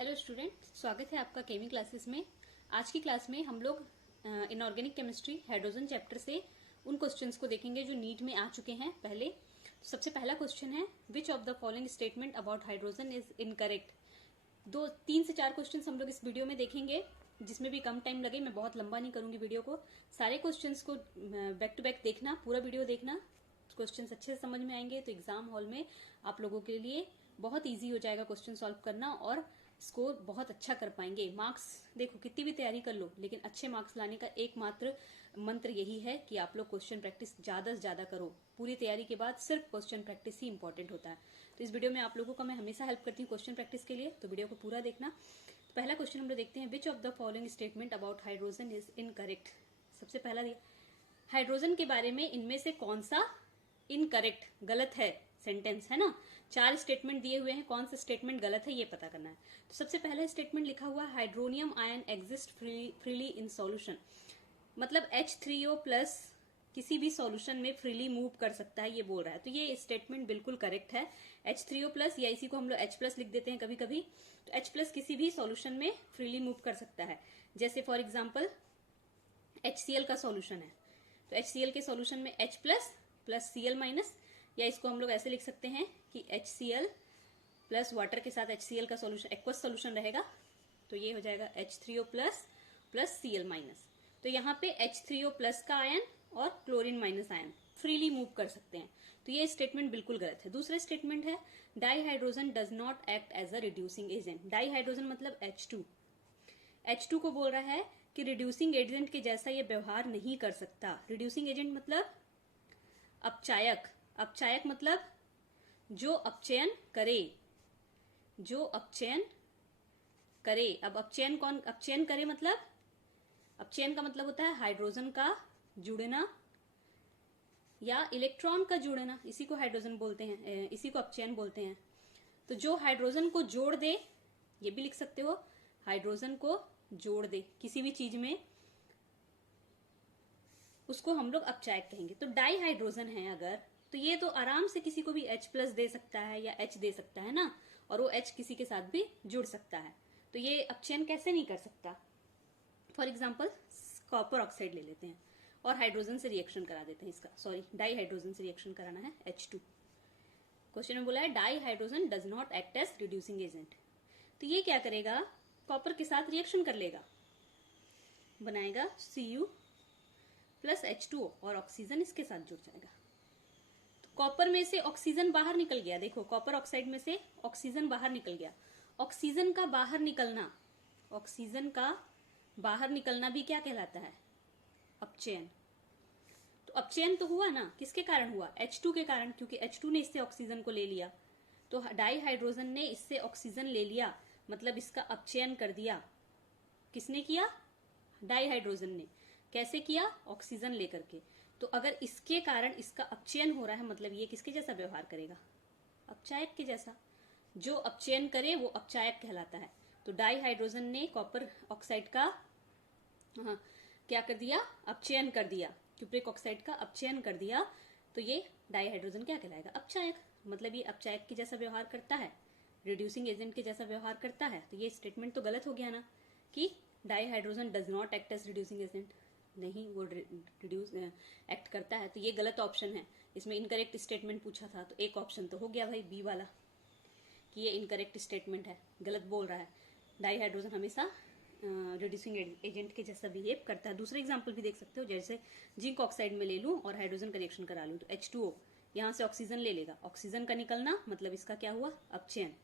Hello student, स्वागत है आपका केमी क्लासेस में। आज की क्लास में हम लोग इनऑर्गेनिक केमिस्ट्री हाइड्रोजन चैप्टर से उन क्वेश्चंस को देखेंगे जो नीट में आ चुके हैं पहले। तो सबसे पहला क्वेश्चन है, विच of the following statement about hydrogen is incorrect. 3 से 4 क्वेश्चन हम लोग इस वीडियो में देखेंगे, जिसमें भी कम टाइम लगे। मैं बहुत लंबा नहीं करूंगी वीडियो को। सारे क्वेश्चंस को बैक टू बैक देखना, पूरा वीडियो देखना। क्वेश्चंस अच्छे से समझ में आएंगे तो एग्जाम हॉल में आप लोगों के लिए बहुत इजी हो जाएगा क्वेश्चन सॉल्व करना, और स्कोर बहुत अच्छा कर पाएंगे। मार्क्स देखो, कितनी भी तैयारी कर लो, लेकिन अच्छे मार्क्स लाने का एकमात्र मंत्र यही है कि आप लोग क्वेश्चन प्रैक्टिस ज्यादा से ज्यादा करो। पूरी तैयारी के बाद सिर्फ क्वेश्चन प्रैक्टिस ही इंपॉर्टेंट होता है। तो इस वीडियो में आप लोगों को मैं हमेशा हेल्प करती हूँ क्वेश्चन प्रैक्टिस के लिए, तो वीडियो को पूरा देखना। तो पहला क्वेश्चन हम लोग देखते हैं, विच of the following statement about hydrogen is incorrect. सबसे पहला दिया हाइड्रोजन के बारे में इनमें से कौन सा इनकरेक्ट, गलत है सेंटेंस, है ना। 4 स्टेटमेंट दिए हुए हैं, कौन सा स्टेटमेंट गलत है ये पता करना है। तो सबसे पहला स्टेटमेंट लिखा हुआ है, hydronium ion exist freely in solution. मतलब H3O प्लस किसी भी सॉल्यूशन में फ्रीली मूव कर सकता है, ये बोल रहा है। तो ये स्टेटमेंट बिल्कुल करेक्ट है। H3O प्लस, या इसी को हम लोग H प्लस लिख देते हैं कभी कभी। तो H प्लस किसी भी सॉल्यूशन में फ्रीली मूव कर सकता है। जैसे फॉर एग्जाम्पल HCl का सॉल्यूशन है, तो HCl के सॉल्यूशन में H plus plus Cl minus, या इसको हम लोग ऐसे लिख सकते हैं कि HCl प्लस वाटर के साथ HCl का सॉल्यूशन एक्वस सॉल्यूशन रहेगा, तो ये हो जाएगा H3O plus plus Cl minus. तो यहाँ पे H3O प्लस का आयन और chlorine minus ion freely move कर सकते हैं, तो ये स्टेटमेंट बिल्कुल गलत है। दूसरा स्टेटमेंट है, dihydrogen does not act as a reducing agent. Dihydrogen मतलब H2 को बोल रहा है कि रिड्यूसिंग एजेंट के जैसा ये व्यवहार नहीं कर सकता। रिड्यूसिंग एजेंट मतलब अपचायक। अपचायक मतलब जो अपचयन करे, जो अपचयन करे। अब अपचयन कौन अपचयन करे, मतलब अपचयन का मतलब होता है हाइड्रोजन का जुड़ना या इलेक्ट्रॉन का जुड़ना, इसी को हाइड्रोजन बोलते हैं, इसी को अपचयन बोलते हैं। तो जो हाइड्रोजन को जोड़ दे, ये भी लिख सकते हो, हाइड्रोजन को जोड़ दे किसी भी चीज में, उसको हम लोग अपचायक कहेंगे। तो डाईहाइड्रोजन है अगर, तो ये तो आराम से किसी को भी H प्लस दे सकता है या H दे सकता है ना, और वो H किसी के साथ भी जुड़ सकता है। तो ये अपचयन कैसे नहीं कर सकता। फॉर एग्जाम्पल कॉपर ऑक्साइड ले लेते हैं और हाइड्रोजन से रिएक्शन करा देते हैं, इसका सॉरी डाईहाइड्रोजन से रिएक्शन कराना है H2। क्वेश्चन में बोला है dihydrogen does not act as reducing agent. तो ये क्या करेगा, कॉपर के साथ रिएक्शन कर लेगा, बनाएगा Cu प्लस H2O और ऑक्सीजन इसके साथ जुड़ जाएगा। तो कॉपर में से ऑक्सीजन बाहर निकल गया। देखो, कॉपर ऑक्साइड में से ऑक्सीजन बाहर निकल गया। ऑक्सीजन का बाहर निकलना, ऑक्सीजन का बाहर निकलना भी क्या कहलाता है, अपचयन। तो अपचयन तो हुआ ना, किसके कारण हुआ, H2 के कारण, क्योंकि H2 ने इससे ऑक्सीजन को ले लिया। तो डाईहाइड्रोजन ने इससे ऑक्सीजन ले लिया, मतलब इसका अपचयन कर दिया। किसने किया, डाईहाइड्रोजन ने। कैसे किया, ऑक्सीजन लेकर के। तो अगर इसके कारण इसका अपचयन हो रहा है, मतलब ये किसके जैसा व्यवहार करेगा, अपचायक के जैसा। जो अपचयन करे वो अपचायक कहलाता है। तो डाईहाइड्रोजन ने कॉपर ऑक्साइड का क्या कर दिया, अपचयन कर दिया, क्यूप्रिक ऑक्साइड का अपचयन कर दिया। तो ये डाईहाइड्रोजन क्या कहलाएगा, अपचायक। मतलब ये अपचायक के जैसा व्यवहार करता है, रिड्यूसिंग एजेंट के जैसा व्यवहार करता है। तो ये स्टेटमेंट तो गलत हो गया ना, कि dihydrogen does not act as reducing agent. नहीं, वो रिड्यूस एक्ट करता है। तो ये गलत ऑप्शन है। इसमें इनकरेक्ट स्टेटमेंट पूछा था, तो एक ऑप्शन तो हो गया भाई बी वाला, कि ये इनकरेक्ट स्टेटमेंट है, गलत बोल रहा है। डाईहाइड्रोजन हमेशा रिड्यूसिंग एजेंट के जैसा बिहेव करता है। दूसरे एग्जाम्पल भी देख सकते हो, जैसे जिंक ऑक्साइड में ले लूं और हाइड्रोजन का रिएक्शन करा लूं, तो H2O यहां से ऑक्सीजन ले लेगा। ऑक्सीजन का निकलना मतलब इसका क्या हुआ, अपचयन।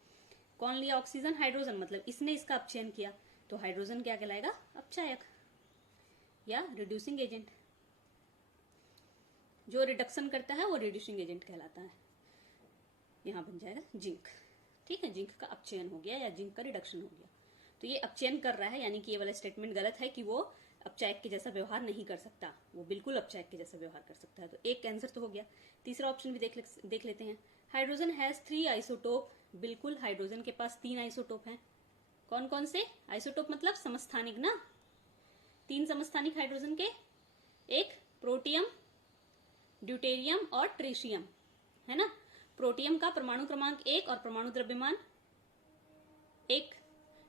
कौन लिया ऑक्सीजन, हाइड्रोजन, मतलब इसने इसका अपचयन किया। तो हाइड्रोजन क्या कहलाएगा, अपचायक या रिड्यूसिंग एजेंट। जो रिडक्शन करता है वो रिड्यूसिंग एजेंट कहलाता है। यहां बन जाएगा जिंक। ठीक है, जिंक का अपचयन हो गया या जिंक का रिडक्शन हो गया। तो ये अपचयन कर रहा है, यानी कि ये वाला स्टेटमेंट गलत है कि वो अपचायक के जैसा व्यवहार नहीं कर सकता। वो बिल्कुल अपचायक के जैसा व्यवहार कर सकता है। तो एक आंसर तो हो गया। तीसरा ऑप्शन भी देख लेते हैं, हाइड्रोजन हैज 3 आइसोटोप। बिल्कुल, हाइड्रोजन के पास 3 आइसोटोप हैं। कौन कौन से आइसोटोप, मतलब समस्थानिक ना, 3 समस्थानिक हाइड्रोजन के, एक प्रोटियम, ड्यूटेरियम और ट्रिशियम, है ना। प्रोटियम का परमाणु क्रमांक 1 और परमाणु द्रव्यमान 1,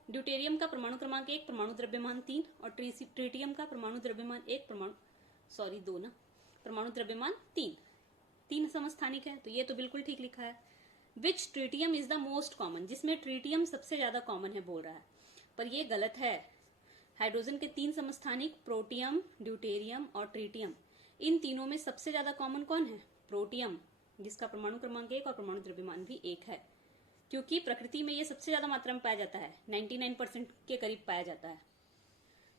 ड्यूटेरियम का परमाणु क्रमांक 1, परमाणु द्रव्यमान 3 और ट्रिटियम का परमाणु द्रव्यमान 1, परमाणु द्रव्यमान 3 समस्थानिक है। तो ये तो बिल्कुल ठीक लिखा है। Which tritium is the most common, जिसमें ट्रिटियम सबसे ज्यादा कॉमन है बोल रहा है, पर ये गलत है। हाइड्रोजन के 3 समस्थानिक प्रोटियम, ड्यूटेरियम और ट्रिटियम, इन तीनों में सबसे ज्यादा कॉमन कौन है? प्रोटियम, जिसका परमाणु क्रमांक 1 और परमाणु द्रव्यमान भी 1 है, क्योंकि प्रकृति में ये सबसे ज्यादा मात्रा में पाया जाता है, 99% के करीब पाया जाता है।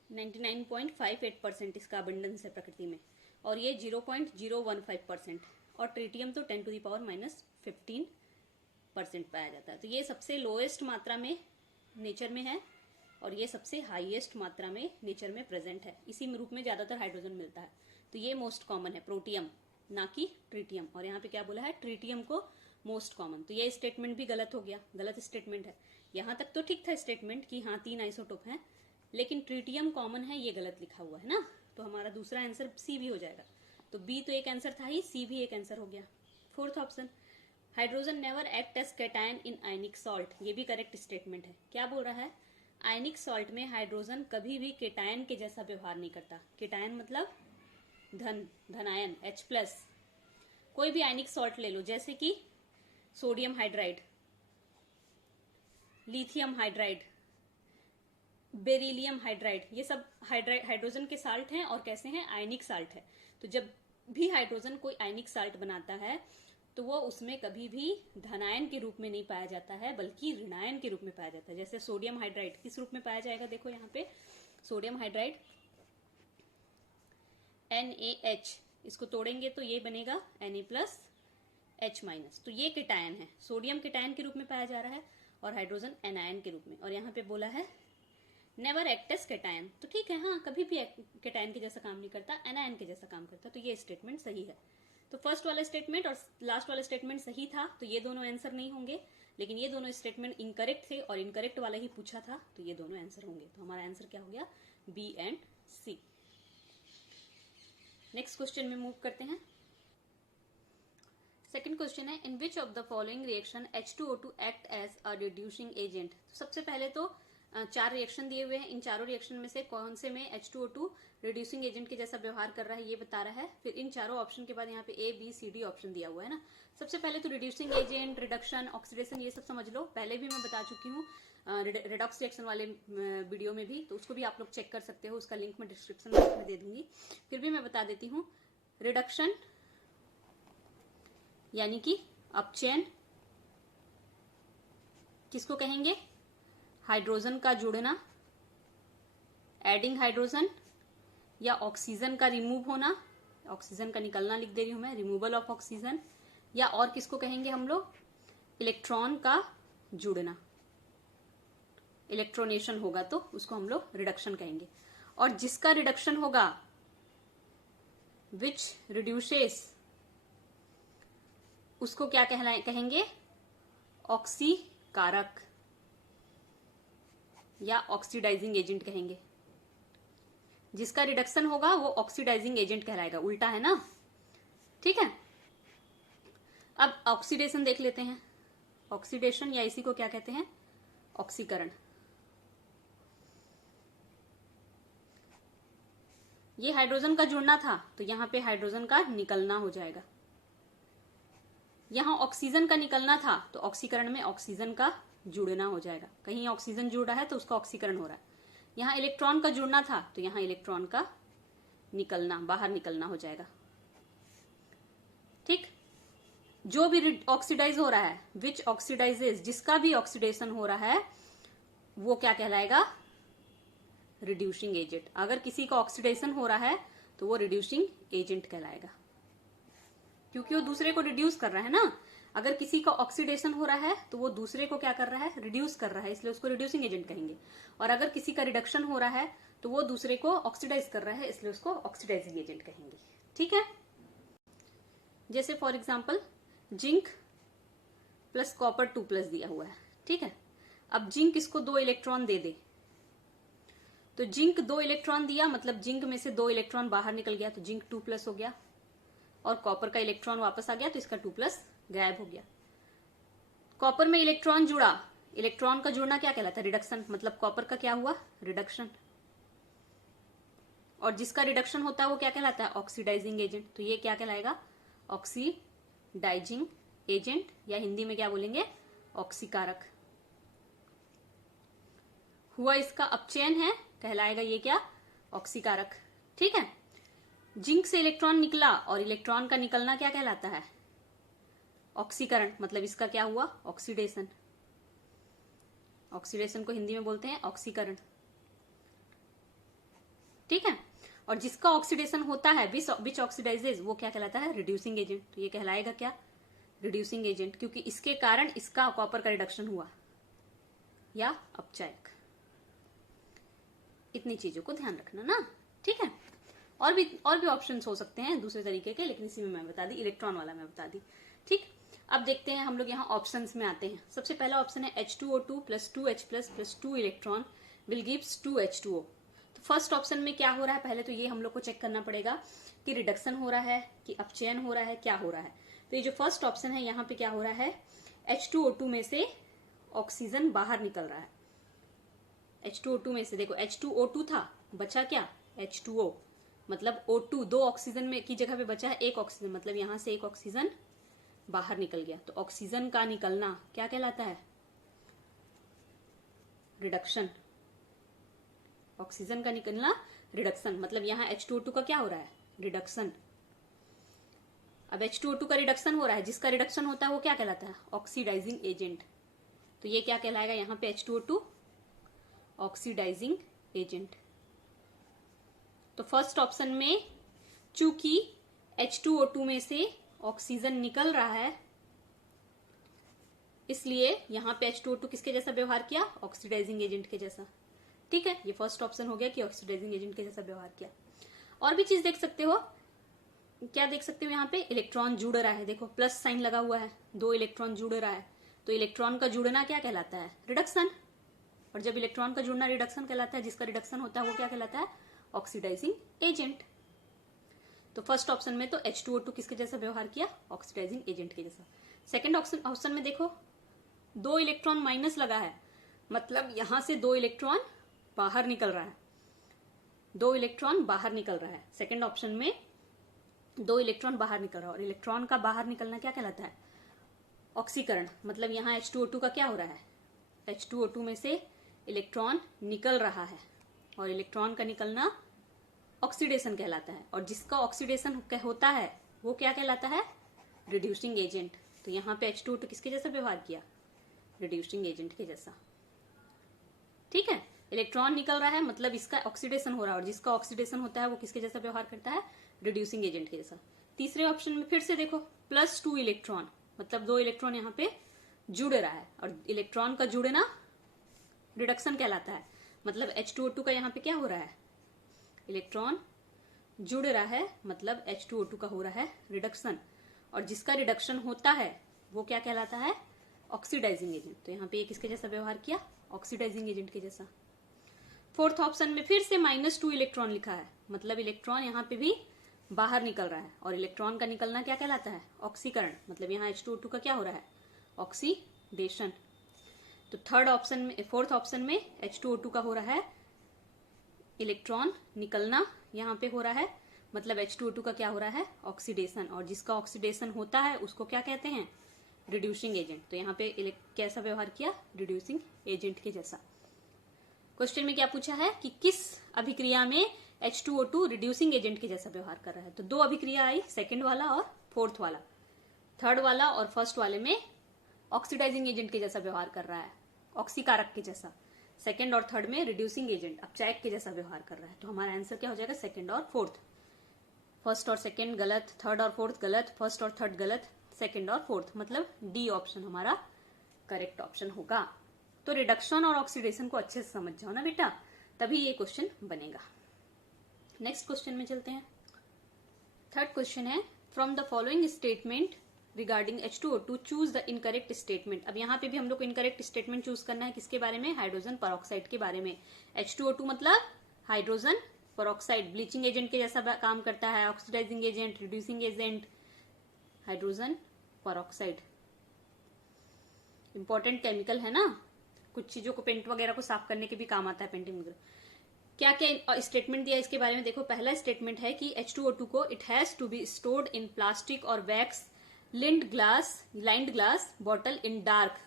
99.58% इसका अबंडेंस है प्रकृति में, और ये 0.015%, और ट्रिटियम तो 10⁻15% पाया जाता है। तो ये सबसे लोएस्ट मात्रा में नेचर में है, और ये सबसे हाईएस्ट मात्रा में नेचर में प्रेजेंट है। इसी रूप में ज्यादातर हाइड्रोजन मिलता है। तो ये मोस्ट कॉमन है प्रोटियम, ना कि ट्रिटियम। और यहाँ पे क्या बोला है? ट्रिटियम को मोस्ट कॉमन। तो ये स्टेटमेंट भी गलत हो गया, गलत स्टेटमेंट है। यहाँ तक तो ठीक था स्टेटमेंट कि हाँ 3 आइसोटोप हैं, लेकिन ट्रिटियम कॉमन है ये गलत लिखा हुआ है ना। तो हमारा दूसरा आंसर सी भी हो जाएगा। तो बी तो एक आंसर था ही, सी भी एक आंसर हो गया। 4th option, hydrogen never act as cation in ionic salt, ये भी करेक्ट स्टेटमेंट है। क्या बोल रहा है? आयनिक सॉल्ट में हाइड्रोजन कभी भी केटायन के जैसा व्यवहार नहीं करता। केटायन मतलब धनायन, H+। कोई भी आयनिक सॉल्ट ले लो, जैसे कि sodium hydride, lithium hydride, beryllium hydride, ये सब हाइड्रोजन के साल्ट हैं और कैसे हैं? आयनिक साल्ट है। तो जब भी हाइड्रोजन कोई आयनिक साल्ट बनाता है तो वो उसमें कभी भी धनायन के रूप में नहीं पाया जाता है, बल्कि ऋणायन के रूप में पाया जाता है। जैसे सोडियम हाइड्राइड किस रूप में पाया जाएगा? देखो यहाँ पे सोडियम हाइड्राइड NaH, इसको तोड़ेंगे तो ये बनेगा Na+H-। तो ये केटायन है, सोडियम केटायन के रूप में पाया जा रहा है और हाइड्रोजन एनायन के रूप में। और यहाँ पे बोला है नेवर एक्ट एज केटायन, तो ठीक है, हाँ कभी भी केटायन के जैसा काम नहीं करता, एनायन के जैसा काम करता। तो ये स्टेटमेंट सही है। तो फर्स्ट वाला स्टेटमेंट और लास्ट वाला स्टेटमेंट सही था, तो ये दोनों आंसर नहीं होंगे, लेकिन ये दोनों स्टेटमेंट इनकरेक्ट थे और इनकरेक्ट वाला ही पूछा था, तो ये दोनों आंसर होंगे। तो हमारा आंसर क्या हो गया? B and C. Next question में मूव करते हैं। सेकंड क्वेश्चन है, in which of the following reaction H2O2 act as a reducing agent. सबसे पहले तो 4 रिएक्शन दिए हुए हैं, इन चारों रिएक्शन में से कौन से में H2O2 रिड्यूसिंग एजेंट के जैसा व्यवहार कर रहा है ये बता रहा है। फिर इन चारों ऑप्शन के बाद यहाँ पे A, B, C, D option दिया हुआ है ना। सबसे पहले तो रिड्यूसिंग एजेंट, रिडक्शन, ऑक्सीडेशन, ये सब समझ लो। पहले भी मैं बता चुकी हूँ रिडॉक्स रिएक्शन वाले वीडियो में भी, तो उसको भी आप लोग चेक कर सकते हो, उसका लिंक मैं डिस्क्रिप्शन बॉक्स में दे दूंगी। फिर भी मैं बता देती हूँ, रिडक्शन यानी कि अपचयन किसको कहेंगे? हाइड्रोजन का जुड़ना, एडिंग हाइड्रोजन, या ऑक्सीजन का रिमूव होना, ऑक्सीजन का निकलना लिख दे रही हूं मैं, रिमूवल ऑफ ऑक्सीजन। या और किसको कहेंगे हम लोग? इलेक्ट्रॉन का जुड़ना, इलेक्ट्रोनेशन होगा तो उसको हम लोग रिडक्शन कहेंगे। और जिसका रिडक्शन होगा, विच रिड्यूसेस, उसको क्या कहेंगे? ऑक्सीकारक या ऑक्सीडाइजिंग एजेंट कहेंगे। जिसका रिडक्शन होगा वो ऑक्सीडाइजिंग एजेंट कहलाएगा, उल्टा है ना, ठीक है। अब ऑक्सीडेशन देख लेते हैं। ऑक्सीडेशन या इसी को क्या कहते हैं? ऑक्सीकरण। ये हाइड्रोजन का जुड़ना था, तो यहां पे हाइड्रोजन का निकलना हो जाएगा। यहां ऑक्सीजन का निकलना था, तो ऑक्सीकरण में ऑक्सीजन का जुड़ना हो जाएगा। कहीं ऑक्सीजन जुड़ रहा है तो उसका ऑक्सीकरण हो रहा है। यहां इलेक्ट्रॉन का जुड़ना था, तो यहां इलेक्ट्रॉन का निकलना, बाहर निकलना हो जाएगा, ठीक। जो भी ऑक्सीडाइज हो रहा है, विच ऑक्सीडाइजेस, जिसका भी ऑक्सीडेशन हो रहा है, वो क्या कहलाएगा? Reducing agent. अगर किसी का ऑक्सीडेशन हो रहा है तो वो रिड्यूसिंग एजेंट कहलाएगा, क्योंकि वो दूसरे को रिड्यूस कर रहा है ना। अगर किसी का ऑक्सीडेशन हो रहा है तो वो दूसरे को क्या कर रहा है? रिड्यूस कर रहा है, इसलिए उसको रिड्यूसिंग एजेंट कहेंगे। और अगर किसी का रिडक्शन हो रहा है तो वो दूसरे को ऑक्सीडाइज कर रहा है, इसलिए उसको ऑक्सीडाइजिंग एजेंट कहेंगे, ठीक है। जैसे for example zinc plus copper 2+ दिया हुआ है, ठीक है। अब जिंक इसको 2 इलेक्ट्रॉन दे दे, तो जिंक 2 इलेक्ट्रॉन दिया, मतलब जिंक में से 2 इलेक्ट्रॉन बाहर निकल गया, तो जिंक 2+ हो गया। और कॉपर का इलेक्ट्रॉन वापस आ गया, तो इसका 2+ गायब हो गया। कॉपर में इलेक्ट्रॉन जुड़ा, इलेक्ट्रॉन का जुड़ना क्या कहलाता है? रिडक्शन। मतलब कॉपर का क्या हुआ? रिडक्शन। और जिसका रिडक्शन होता है वो क्या कहलाता है? Oxidising agent. तो ये क्या कहलाएगा? ऑक्सीडाइजिंग एजेंट, या हिंदी में क्या बोलेंगे? ऑक्सीकारक। हुआ इसका अपचयन है, कहलाएगा ये क्या? ऑक्सीकारक। ठीक है। जिंक से इलेक्ट्रॉन निकला और इलेक्ट्रॉन का निकलना क्या कहलाता है? ऑक्सीकरण। मतलब इसका क्या हुआ? ऑक्सीडेशन। ऑक्सीडेशन को हिंदी में बोलते हैं ऑक्सीकरण। ठीक है। और जिसका ऑक्सीडेशन होता है, विच ऑक्सीडाइजेज, वो क्या कहलाता है? Reducing agent. तो ये कहलाएगा क्या? रिड्यूसिंग एजेंट, क्योंकि इसके कारण इसका कॉपर का रिडक्शन हुआ, या अपचायक। इतनी चीजों को ध्यान रखना ना। ठीक है। और भी ऑप्शंस हो सकते हैं दूसरे तरीके के, लेकिन इसी में मैं बता दी, इलेक्ट्रॉन वाला मैं बता दी। ठीक। अब देखते हैं हम लोग यहाँ ऑप्शंस में आते हैं। सबसे पहला ऑप्शन है H2O2 + 2H+ + 2 electron will gives 2 H2O। तो फर्स्ट ऑप्शन में क्या हो रहा है? पहले तो ये हम लोग को चेक करना पड़ेगा कि रिडक्शन हो रहा है कि अपचयन हो रहा है, क्या हो रहा है। तो ये जो फर्स्ट ऑप्शन है, यहाँ पे क्या हो रहा है? H2O2 में से ऑक्सीजन बाहर निकल रहा है। H2O2 में से देखो, H2O2 था, बचा क्या? H2O। मतलब O2, 2 ऑक्सीजन में की जगह पे बचा है 1 ऑक्सीजन, मतलब यहां से 1 ऑक्सीजन बाहर निकल गया। तो ऑक्सीजन का निकलना क्या कहलाता है? रिडक्शन। ऑक्सीजन का निकलना रिडक्शन। मतलब यहां H2O2 का क्या हो रहा है? रिडक्शन। अब H2O2 का रिडक्शन हो रहा है, जिसका रिडक्शन होता है वो क्या कहलाता है? Oxidising agent. तो ये क्या कहलाएगा यहाँ पे? H2O2 oxidising agent. तो फर्स्ट ऑप्शन में चूंकि H2O2 में से ऑक्सीजन निकल रहा है, इसलिए यहां पे H2O2 किसके जैसा व्यवहार किया? ऑक्सीडाइजिंग एजेंट के जैसा। ठीक है। ये फर्स्ट ऑप्शन हो गया कि ऑक्सीडाइजिंग एजेंट के जैसा व्यवहार किया। और भी चीज देख सकते हो। क्या देख सकते हो? यहाँ पे इलेक्ट्रॉन जुड़ रहा है, देखो प्लस साइन लगा हुआ है, 2 इलेक्ट्रॉन जुड़ रहा है। तो इलेक्ट्रॉन का जुड़ना क्या कहलाता है? रिडक्शन। और जब इलेक्ट्रॉन का जुड़ना रिडक्शन कहलाता है, जिसका रिडक्शन होता है वो क्या कहलाता है? Oxidising agent. तो फर्स्ट ऑप्शन में तो H2O2 किसके जैसा व्यवहार किया? ऑक्सीडाइजिंग एजेंट के जैसा। सेकंड ऑप्शन में देखो, 2 इलेक्ट्रॉन माइनस लगा है, मतलब यहां से 2 इलेक्ट्रॉन बाहर निकल रहा है। 2 इलेक्ट्रॉन बाहर निकल रहा है। सेकंड ऑप्शन में 2 इलेक्ट्रॉन बाहर निकल रहा है, और इलेक्ट्रॉन का बाहर निकलना क्या कहलाता है? ऑक्सीकरण। मतलब यहाँ H2O2 का क्या हो रहा है? H2O2 में से इलेक्ट्रॉन निकल रहा है, और इलेक्ट्रॉन का निकलना ऑक्सीडेशन कहलाता है। और जिसका ऑक्सीडेशन होता है वो क्या कहलाता है? Reducing agent. तो यहाँ पे H2O2 किसके जैसा व्यवहार किया? रिड्यूसिंग एजेंट के जैसा। ठीक है। इलेक्ट्रॉन निकल रहा है, मतलब इसका ऑक्सीडेशन हो रहा है, और जिसका ऑक्सीडेशन होता है वो किसके जैसा व्यवहार करता है? रिड्यूसिंग एजेंट के जैसा। तीसरे ऑप्शन में फिर से देखो, +2 इलेक्ट्रॉन, मतलब 2 इलेक्ट्रॉन यहाँ पे जुड़ रहा है, और इलेक्ट्रॉन का जुड़ना रिडक्शन कहलाता है। मतलब H2O2 का यहाँ पे क्या हो रहा है? इलेक्ट्रॉन जुड़ रहा है, मतलब H2O2 का हो रहा है रिडक्शन। और जिसका रिडक्शन होता है वो क्या कहलाता है? Oxidising agent. तो यहाँ पे ये किसके जैसा व्यवहार किया? ऑक्सीडाइजिंग एजेंट के जैसा। फोर्थ ऑप्शन में फिर से -2 इलेक्ट्रॉन लिखा है, मतलब इलेक्ट्रॉन यहाँ पे भी बाहर निकल रहा है, और इलेक्ट्रॉन का निकलना क्या कहलाता है? ऑक्सीकरण। मतलब यहाँ H2O2 का क्या हो रहा है? ऑक्सीडेशन। तो फोर्थ ऑप्शन में H2O2 का हो रहा है इलेक्ट्रॉन निकलना, यहाँ पे हो रहा है, मतलब H2O2 का क्या हो रहा है? ऑक्सीडेशन। और जिसका ऑक्सीडेशन होता है उसको क्या कहते हैं? Reducing agent. तो यहाँ पे कैसा व्यवहार किया? रिड्यूसिंग एजेंट के जैसा। क्वेश्चन में क्या पूछा है कि किस अभिक्रिया में H2O2 रिड्यूसिंग एजेंट के जैसा व्यवहार कर रहा है? तो 2 अभिक्रिया आई, सेकंड वाला और फोर्थ वाला। थर्ड वाला और फर्स्ट वाले में ऑक्सीडाइजिंग एजेंट के जैसा व्यवहार कर रहा है, ऑक्सीकारक के जैसा। सेकंड और थर्ड में रिड्यूसिंग एजेंट, अपचायक के जैसा व्यवहार कर रहा है। तो हमारा आंसर क्या हो जाएगा? सेकंड और फोर्थ। फर्स्ट और सेकंड गलत, थर्ड और फोर्थ गलत, फर्स्ट और थर्ड गलत, सेकंड और फोर्थ, मतलब डी ऑप्शन हमारा करेक्ट ऑप्शन होगा। तो रिडक्शन और ऑक्सीडेशन को अच्छे से समझ जाओ ना बेटा, तभी ये क्वेश्चन बनेगा। नेक्स्ट क्वेश्चन में चलते हैं। थर्ड क्वेश्चन है, from the following statement regarding H2O2 choose the incorrect statement. अब यहाँ पे भी हम लोग को इनकरेक्ट स्टेटमेंट चूज करना है, किसके बारे में? हाइड्रोजन परऑक्साइड के बारे में। H2O2 मतलब हाइड्रोजन परऑक्साइड, ब्लीचिंग एजेंट के जैसा काम करता है, oxidising agent, reducing agent, hydrogen peroxide. Important chemical है ना, कुछ चीजों को पेंट वगैरह को साफ करने के भी काम आता है पेंटिंग वगैरह। क्या क्या स्टेटमेंट दिया इसके बारे में देखो। पहला स्टेटमेंट है कि H2O2 को it has to be stored in plastic और wax lined glass bottle in dark.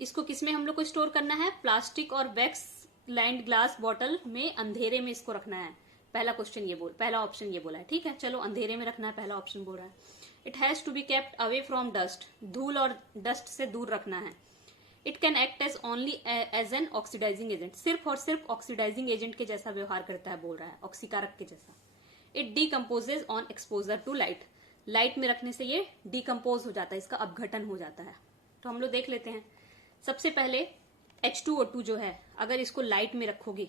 इसको किसमें हम लोग को स्टोर करना है? प्लास्टिक और वैक्स लाइंड ग्लास बॉटल में, अंधेरे में इसको रखना है। पहला ऑप्शन ये बोला है, ठीक है। चलो अंधेरे में रखना है, पहला ऑप्शन बोल रहा है। It has to be kept away from dust, धूल और डस्ट से दूर रखना है। It can act as only as an oxidising agent, सिर्फ और सिर्फ ऑक्सीडाइजिंग एजेंट के जैसा व्यवहार करता है, बोल रहा है, ऑक्सीकारक के जैसा। It decomposes on exposure to light, light में रखने से ये डीकम्पोज हो जाता है, इसका अपघटन हो जाता है। तो हम लोग देख लेते हैं। सबसे पहले H2O2 जो है, अगर इसको लाइट में रखोगे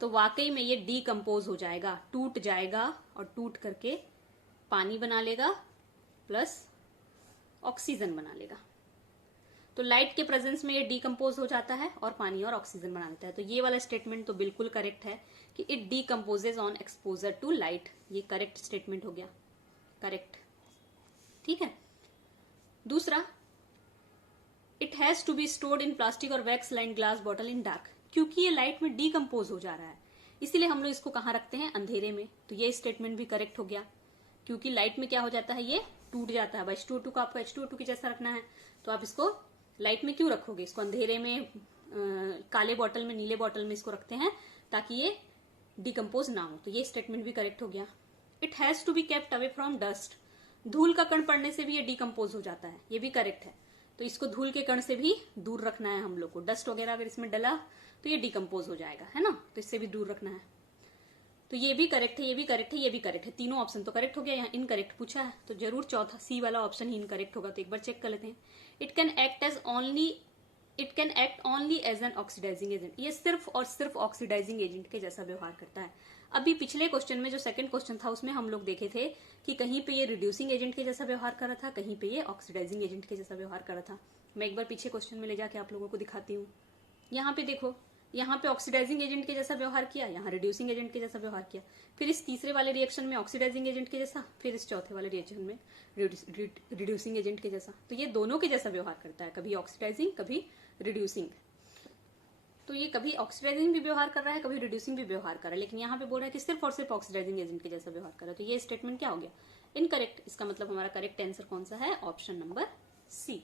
तो वाकई में ये डीकम्पोज हो जाएगा, टूट जाएगा और टूट करके पानी बना लेगा प्लस ऑक्सीजन बना लेगा। तो लाइट के प्रेजेंस में ये डीकम्पोज हो जाता है और पानी और ऑक्सीजन बना देता है। तो ये वाला स्टेटमेंट तो बिल्कुल करेक्ट है कि it decomposes on exposure to light, ये करेक्ट स्टेटमेंट हो गया, करेक्ट, ठीक है। दूसरा, it has to be stored in plastic और wax lined glass bottle in dark, क्योंकि ये लाइट में डीकम्पोज हो जा रहा है, इसीलिए हम लोग इसको कहाँ रखते हैं? अंधेरे में। तो ये स्टेटमेंट भी करेक्ट हो गया, क्योंकि लाइट में क्या हो जाता है? ये टूट जाता है। H2O2 को आपको H2O2 के जैसा रखना है, तो आप इसको लाइट में क्यों रखोगे? इसको अंधेरे में, काले बॉटल में, नीले बॉटल में इसको रखते हैं ताकि ये डिकम्पोज ना हो। तो ये स्टेटमेंट भी करेक्ट हो गया। It has to be kept away from dust, धूल का कण पड़ने से भी ये डिकम्पोज हो जाता है, ये भी करेक्ट है। तो इसको धूल के कण से भी दूर रखना है हम लोग को। डस्ट वगैरह अगर इसमें डला तो ये डिकम्पोज हो जाएगा, है ना, तो इससे भी दूर रखना है। तो ये भी करेक्ट है, ये भी करेक्ट है, ये भी करेक्ट है। तीनों ऑप्शन तो करेक्ट हो गया। यहाँ इनकरेक्ट पूछा है तो जरूर चौथा सी वाला ऑप्शन ही इनकरेक्ट होगा। तो एक बार चेक कर लेते हैं। It can act only as an oxidising agent, ये सिर्फ और सिर्फ ऑक्सीडाइजिंग एजेंट के जैसा व्यवहार करता है। अभी पिछले क्वेश्चन में जो सेकंड क्वेश्चन था उसमें हम लोग देखे थे कि कहीं पे ये रिड्यूसिंग एजेंट के जैसा व्यवहार कर रहा था, कहीं पे ये ऑक्सीडाइजिंग एजेंट के जैसा व्यवहार कर रहा था। मैं एक बार पीछे क्वेश्चन में ले जाके आप लोगों को दिखाती हूँ। यहाँ पे देखो, यहाँ पे ऑक्सीडाइजिंग एजेंट के जैसा व्यवहार किया, यहाँ रिड्यूसिंग एजेंट के जैसा व्यवहार किया, फिर इस तीसरे वाले रिएक्शन में ऑक्सीडाइजिंग एजेंट के जैसा, फिर इस चौथे वाले रिएक्शन में रिड्यूसिंग एजेंट के जैसा। तो ये दोनों के जैसा व्यवहार करता है, कभी ऑक्सीडाइजिंग कभी रिड्यूसिंग। तो ये कभी ऑक्सीडाइजिंग भी व्यवहार कर रहा है, कभी रिड्यूसिंग भी व्यवहार कर रहा है, लेकिन यहाँ पे बोल रहा है कि सिर्फ और सिर्फ ऑक्सीडाइजिंग एजेंट के जैसा व्यवहार कर रहा है। तो ये स्टेटमेंट क्या हो गया? इनकरेक्ट। इसका मतलब हमारा करेक्ट आंसर कौन सा है? ऑप्शन नंबर सी,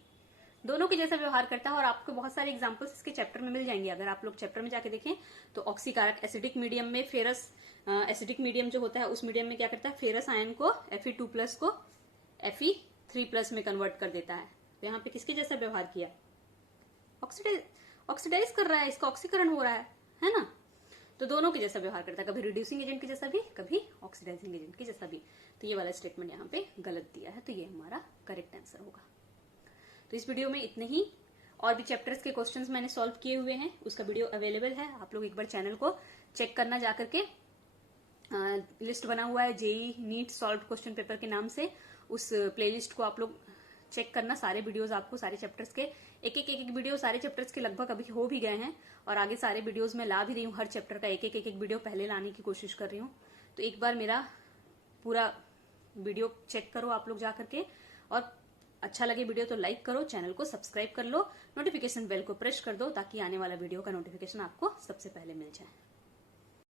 दोनों के जैसा व्यवहार करता है। और आपको बहुत सारे एग्जांपल्स इसके चैप्टर में मिल जाएंगे, अगर आप लोग चैप्टर में जाके देखें तो। ऑक्सीकारक एसिडिक मीडियम में फेरस, एसिडिक मीडियम जो होता है उस मीडियम में क्या करता है? फेरस आयन को Fe2+ को Fe3+ में कन्वर्ट कर देता है। तो यहाँ पे किसके जैसा व्यवहार किया? ऑक्सीडाइज कर रहा है, इसका ऑक्सीकरण हो रहा है ना। तो दोनों के जैसा व्यवहार करता है, कभी रिड्यूसिंग एजेंट के जैसा भी, कभी ऑक्सीडाइजिंग एजेंट के जैसा भी। तो ये वाला स्टेटमेंट यहाँ पे गलत दिया है, तो ये हमारा करेक्ट आंसर होगा। तो इस वीडियो में इतने ही। और भी चैप्टर्स के क्वेश्चंस मैंने सॉल्व किए हुए हैं, उसका वीडियो अवेलेबल है, आप लोग एक बार चैनल को चेक करना जाकर के। लिस्ट बना हुआ है JEE NEET solve question paper के नाम से, उस प्लेलिस्ट को आप लोग चेक करना। सारे वीडियोस आपको, सारे चैप्टर्स के एक एक वीडियो सारे चैप्टर्स के लगभग अभी हो भी गए हैं, और आगे सारे वीडियोस में ला भी रही हूँ। हर चैप्टर का एक एक वीडियो पहले लाने की कोशिश कर रही हूँ। तो एक बार मेरा पूरा वीडियो चेक करो आप लोग जा करके, और अच्छा लगे वीडियो तो लाइक करो, चैनल को सब्सक्राइब कर लो, नोटिफिकेशन बेल को प्रेस कर दो ताकि आने वाला वीडियो का नोटिफिकेशन आपको सबसे पहले मिल जाए।